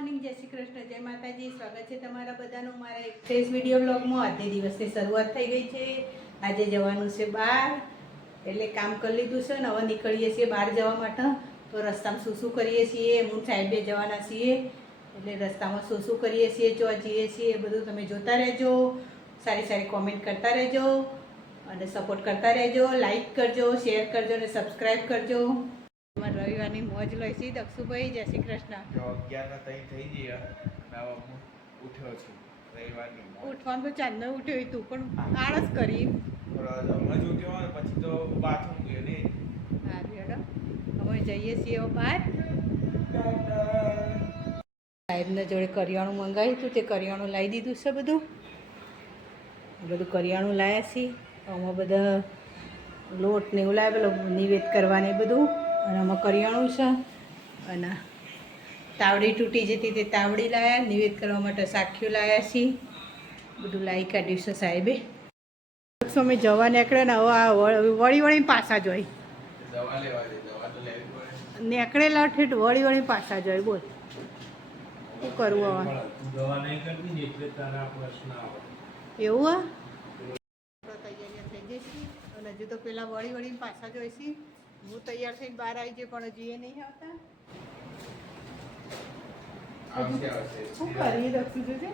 Morning, જય શ્રી કૃષ્ણ, જય માતાજી, સ્વાગત છે તમારા બધાનું. મારા એક ફ્રેશ વીડિયો બ્લોગમાં આજે દિવસની શરૂઆત થઈ ગઈ છે. આજે જવાનું છે બહાર, એટલે કામ કરી લીધું છે ને હવે નીકળીએ છીએ બહાર જવા માટે. તો રસ્તામાં શું શું કરીએ છીએ, હું સાહેબે જવાના છીએ, એટલે રસ્તામાં શું શું કરીએ છીએ જો જઈએ છીએ, એ બધું તમે જોતા રહેજો. સારી સારી કોમેન્ટ કરતા રહેજો અને સપોર્ટ કરતા રહેજો. લાઈક કરજો શેર કરજો અને સબસ્ક્રાઈબ કરજો. રવિવારની મોજ લઈ છીએ દક્ષુભાઈ જય શ્રી કૃષ્ણ. જો અગિયારના તઈ થઈ ગયા હું ઉઠ્યો છું રવિવારની ઉઠવાનું તો ચાંદ ઉઠ્યો તું પણ આળસ કરી. હમણાં જ ઉઠ્યો ને પછી તો બાથરૂમ ગયો ને સારું હેડો અમે જઈએ છીએ બહાર સાહેબને જોડે કરિયાણું મંગાવ્યું હતું તે કરિયાણું લાવી દીધું છે બધું. બધું કરિયાણું લાવ્યા છીએ. અમે બધા લોટ ને એવું લાવે પેલો નિવેદ કરવાની બધું. અને આમાં કરિયાણું છે. અને તાવડી તૂટી જતી તે તાવડી લાવ્યા નિવેદ કરવા માટે સાખ્યું લાવ્યા છીએ. બધું લાવી કાઢ્યું છે સાહેબે. અમે જવા નીકળે ને હવે આ વળ- વળી પાછા જોઈ દવા લેવા દે દવા તો લેવી પડે. નીકળેલા ઠેઠ વળી વળી પાછા જોઈ બોલ. શું કરવું હવે? એવું આ? તૈયારી થઈ જઈ છે. અને હજુ તો પેલા વળી વળી પાછા જોઈશી. હું તૈયાર થઈને બહાર આવી ગઈ પણ હજી એ નહીં આવતા. શું કરી દક્ષુ જોજે?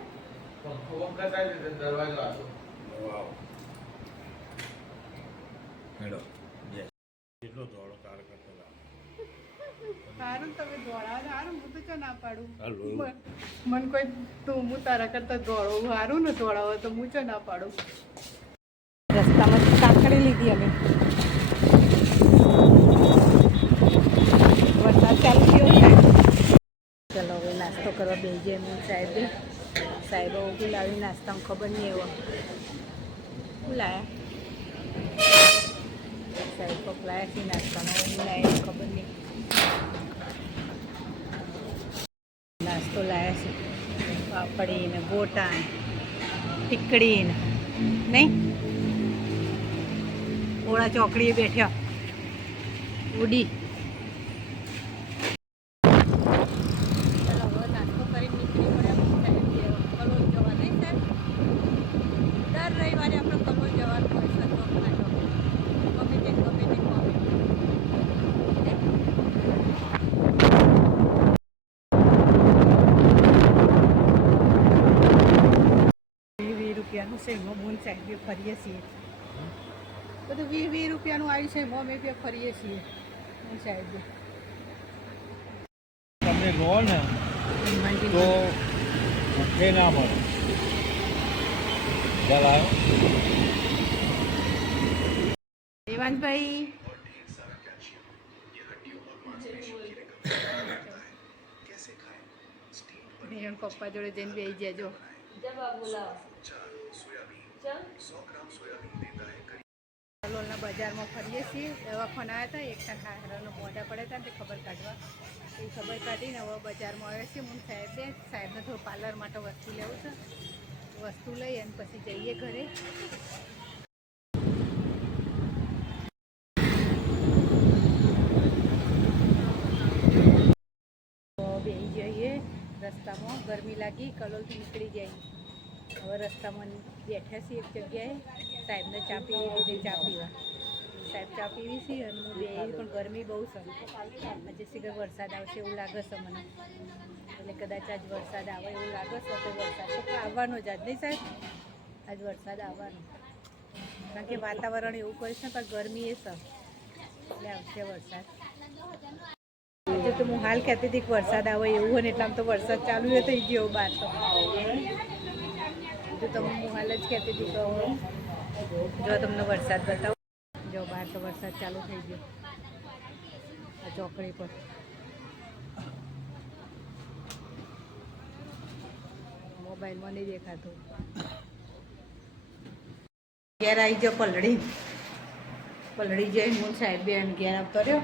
મન કોઈ તું હું તારા કરતા દોડો હારું ને દોડાવો તો હું ચો ના પાડું. રસ્તામાં કાકડી લીધી અમે વરસાદ ચાલુ થયો છે ચલો હવે નાસ્તો કરવા સાહેબ સાહેબ ઊભી લાવી નાસ્તામાં ખબર નહીં એવો. શું લાયા સાહેબ કોક લાયા છે નાસ્તામાં લાયા ખબર નહીં. નાસ્તો લાયા છે. પાપડી ને ગોટા ટીકડી ને નહીં? ઓળા ચોકડીએ બેઠ્યા ઉડી ચાલો હવે નાસ્તો કરીને નીકળી પડ્યા કલોલ જવા નહીં સાહેબ દર રવિવારે આપણે કલોલ જવાનું હોય છે ચોકના ચોક ગમે તે ગમે તે ગમે વીસ રૂપિયાનું છે એમાં મૂન સાહેબ ફરીએ છીએ. બધું વીસ વીસ રૂપિયાનું આવ્યું છે એમાં અમે બી ફરીએ છીએ. મૂન સાહેબ તમે લો ને? તો ભૂખે ના મળે. ચાલ આવ્યો? પપ્પા જોડે જઈને બેસી જજો કલોલના બજારમાં ફરીએ છીએ. દવાખાના આવ્યા હતા. એક હારાનો મોઢા પડ્યા હતા ને ખબર કાઢવા. એ ખબર કાઢીને હવે બજારમાં આવ્યા છીએ. હું સાહેબે સાહેબને થોડું પાર્લર માટે વસ્તુ લેવું છે. વસ્તુ લઈ અને પછી જઈએ ઘરે. બેસી જઈએ રસ્તામાં. ગરમી લાગી. કલોલથી નીકળી જાય હવે રસ્તામાં બેઠા છીએ એક જગ્યાએ. સાહેબને ચા પીવી લીધી, ચા પીવા. સાહેબ ચા પીવી છે અને હું બે, પણ ગરમી બહુ છે. જે શીઘ્ર વરસાદ આવશે એવું લાગે છે મને. એટલે કદાચ આજ વરસાદ આવે એવું લાગે છે, તો વરસાદ તો આવવાનો જ આજ નહીં સાહેબ? આજ વરસાદ આવવાનો. કારણ કે વાતાવરણ એવું કહે છે, પણ ગરમી એ છે. એટલે આવશે વરસાદ. તો હું હાલ કહેતી હતી વરસાદ આવે એવું હોય ને એટલે આમ તો વરસાદ ચાલુ થઈ ગયો બહાર તો. જો તમે હું હાલ જ કહેતી હતી તો જો તમને વરસાદ બતાવો. જો બહાર તો વરસાદ ચાલુ થઈ ગયો. આ ચોકડી પર. મોબાઈલમાં નહીં દેખાતું. ઘેર આવી ગયો પલળી. પલળી જઈને હું સાહેબ બેન ઘેર આવતો રહ્યો.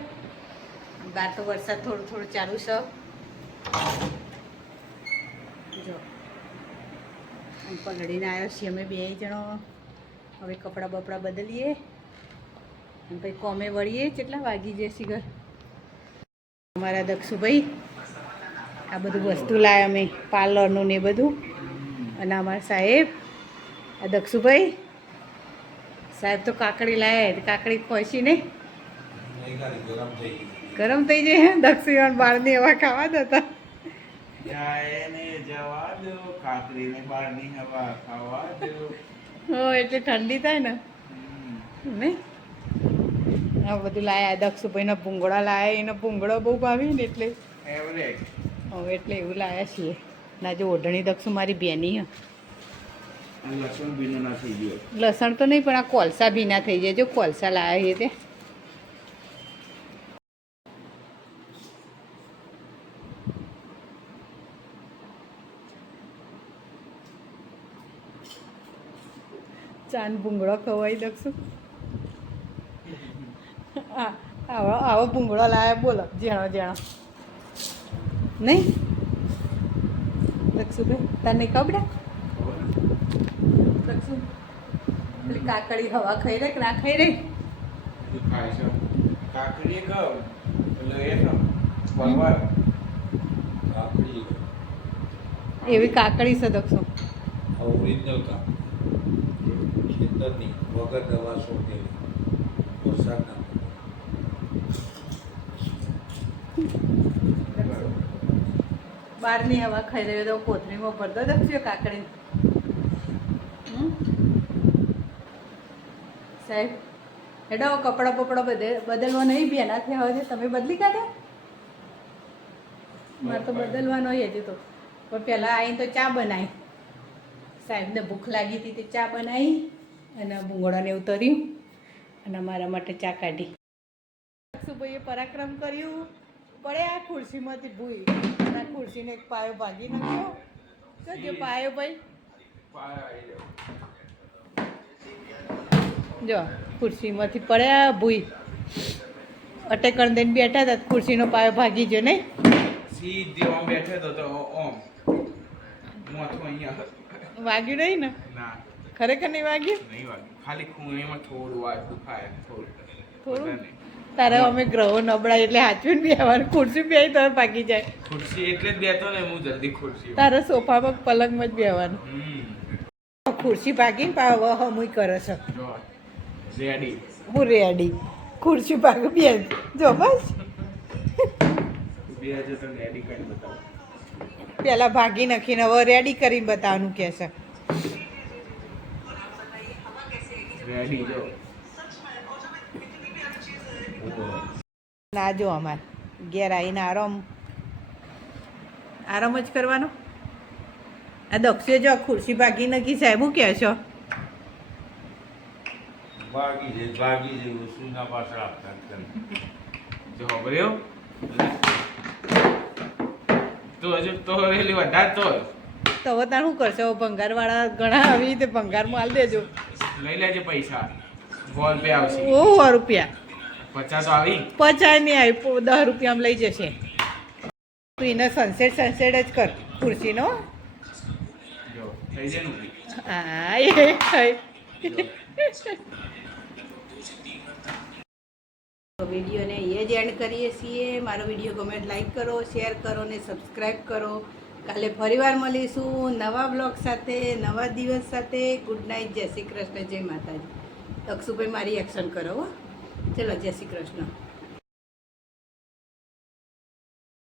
બહાર તો વરસાદ થોડો થોડો ચાલુ છે જો અને પલળીને આવ્યો છીએ અમે બે જણો. હવે કપડાં બપડા બદલીએ. અને પછી કોમે વળીએ કેટલા વાગી જશે ઘર. અમારા દક્ષુભાઈ આ બધું વસ્તુ લાવ્યા અમે પાર્લરનું ને બધું. અને અમારા સાહેબ આ દક્ષુભાઈ. સાહેબ તો કાકડી લાવ્યા કાકડી ખોસી નહીં ગરમ થઈ જાય દક્ષિણ બહારની એવા ખાવા દેતા. એટલે ઠંડી થાય ને? આ બધું લાયા દક્ષુભાઈના ભૂંગળા લાયા એનો ભૂંગળો બહુ ભાવી ને એટલે. હવે એટલે એવું લાયા છીએ. ના જો ઓઢણી દક્ષુ મારી બેની ના લસણ તો નહીં પણ આ કોલસા ભીના થઈ જાય જો કોલસા લાયા છે તે. ચાંદ ભૂંગળો ખવાઈ દક્ષુ આવો આવો ભૂંગળો લાયા બોલો જેણો જેણો નહીં? દક્ષુભાઈ તને કબડા પેલી કાકડી હવા ખાઈ રે ના ખાઈ રે? કાકડી એવી કાકડી છે દક્ષુ ઓરિજિનલ કાકડી ખેતરની વગર દવા સોંપેલી. વરસાદના બહારની હવા ખાઈ રહ્યો તો કોથળીમાં ભરતો દખ્યો કાકડી. સાહેબ, હેડો, કપડાં બપડા બધે બદલવા નહીં બી એનાથી હવે તમે બદલી કાઢ્યા મારે તો બદલવાનો હજુ તો. પણ પહેલાં આવીને તો ચા બનાવી સાહેબને ભૂખ લાગી હતી તે ચા બનાવી અને ભૂંગળાને ઉતર્યું અને મારા માટે ચા કાઢી. ભાઈએ પરાક્રમ કર્યું. પડે આ ખુરશીમાંથી ભૂઈ. અને આ ખુરશીને એક પાયો ભાગી નાખ્યો. તો જો પાયો ભાઈ? જો ખુરશીમાંથી પડ્યા ભૂઈ. અટેકણ દઈને બેઠા હતા ખુરશીનો પાયો ભાગી ગયો નહીં? સીધી ઓમ બેઠો હતો તો ઓમ. મોથું અહીંયા. વાગ્યું નહીં ને? ના. ખરેખર નહીં વાગ્યું? નહીં વાગ્યું. ખાલી ખૂણીમાં થોડું વાત દુખાય થોડું. થોડું? તારે અમે ગ્રહો નબળા એટલે હાચવીને બેવાનું ખુરશી બે તો પાકી જાય. ખુરશી એટલે જ બેતો ને હું જલ્દી ખુરશી તારે સોફામાં પલંગમાં જ બેહવાનું. હમ. ખુરશી પાકીને પાવ હમુય કરે છે. રેડી હું રેડી ખુરશી પાક બે જો બસ. બે તો રેડી કરી બતાવો. પેલા ભાગી નાખીને હવે રેડી કરીને બતાવવાનું કે છે રેડી જો ના જો અમાર. ઘેર આવીને આરામ આરામ જ કરવાનો. આ દક્ષે જો ખુરશી ભાગી નાખી સાહેબ હું કહે છો? ભાગી પાછળ આપતા જો હબર્યો તો હજુ તો રેલી વધારે તો તો તાર શું કરશો? ભંગારવાળા ઘણા આવી રીતે ભંગારમાં હાલ દેજો. લઈ લેજે પૈસા. ફોન પે આવશે. ઓ રૂપિયા. પચાસ આવી? પચાસ નહીં આવી દસ રૂપિયા લઈ જશે. તું એને સનસેટ સનસેટ જ કર ખુરશીનો. હા એ વિડીયોને એ જ એન્ડ કરીએ છીએ. મારો વીડિયો ગમે લાઈક કરો શેર કરો ને સબસ્ક્રાઈબ કરો. કાલે ફરીવાર મળીશું નવા બ્લોગ સાથે, નવા દિવસ સાથે. ગુડ નાઇટ જય શ્રી કૃષ્ણ, જય માતાજી. દક્ષુભાઈ મારી એક્શન કરો હો. ચલો, જય શ્રી કૃષ્ણ.